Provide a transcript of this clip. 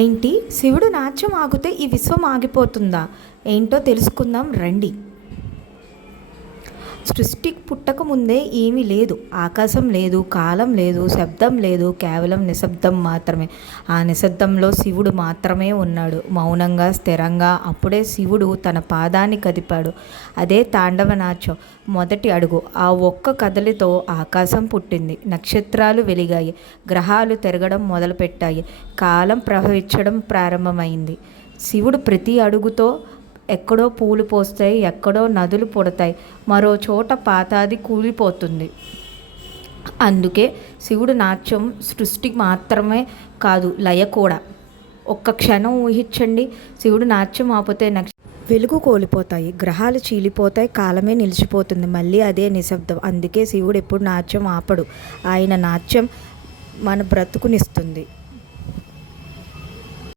ఏంటి శివుడు నాట్యం ఆగితే ఈ విశ్వం ఆగిపోతుందా? ఏంటో తెలుసుకుందాం రండి. సృష్టి పుట్టక ముందే ఏమీ లేదు. ఆకాశం లేదు, కాలం లేదు, శబ్దం లేదు, కేవలం నిశ్శబ్దం మాత్రమే. ఆ నిశ్శబ్దంలో శివుడు మాత్రమే ఉన్నాడు, మౌనంగా, స్థిరంగా. అప్పుడే శివుడు తన పాదాన్ని కదిపాడు. అదే తాండవ నాట్యం మొదటి అడుగు. ఆ ఒక్క కదలితో ఆకాశం పుట్టింది, నక్షత్రాలు వెలిగాయి, గ్రహాలు తిరగడం మొదలుపెట్టాయి, కాలం ప్రవహించడం ప్రారంభమైంది. శివుడు ప్రతి అడుగుతో ఎక్కడో పూలు పోస్తాయి, ఎక్కడో నదులు పుడతాయి, మరో చోట పాతాది కూలిపోతుంది. అందుకే శివుడు నాట్యం సృష్టి మాత్రమే కాదు, లయ కూడా. ఒక్క క్షణం ఊహించండి, శివుడు నాట్యం ఆపితే వెలుగు కోల్పోతాయి, గ్రహాలు చీలిపోతాయి, కాలమే నిలిచిపోతుంది, మళ్ళీ అదే నిశ్శబ్దం. అందుకే శివుడు ఎప్పుడు నాట్యం ఆపడు. ఆయన నాట్యం మన బ్రతుకునిస్తుంది.